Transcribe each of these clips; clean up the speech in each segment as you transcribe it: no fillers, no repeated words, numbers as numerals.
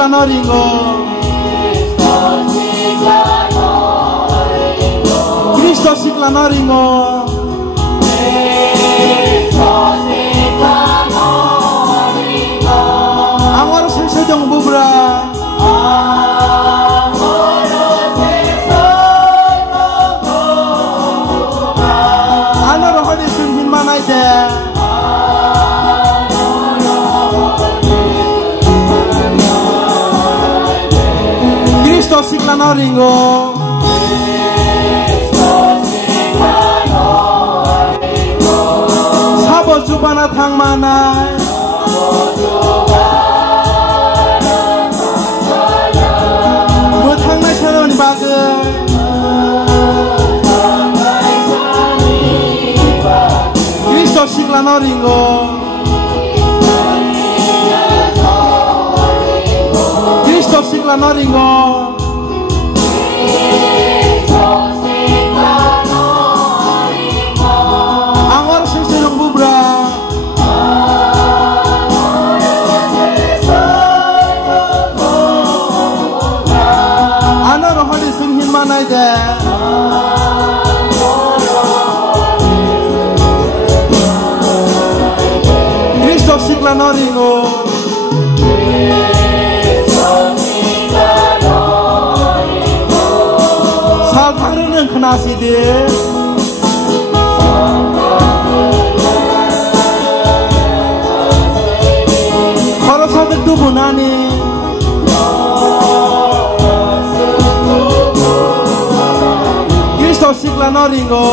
siklanoringo Kristo siklanoringo Angor sesejong bubra Ano roho di sunghin manay de Kristo siklanoringo Sabo jubana thang manay Muthang na sharon bagay Kristo siklanoringo Kristo siklanoringo Angor sesejong bubra Ano roho di sunghin manay de Kristo siklanoringo Saltangren kenasi de Kalau satu tubuh nani Kristo siklanoringo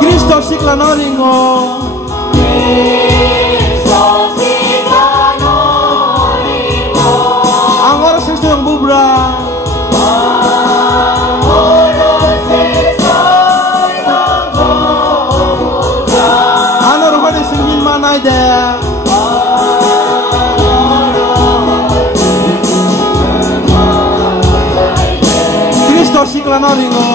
Kristo siklanoringo Angor sesejong bubra Ano roho di sunghin manay de Kristo siklanoringo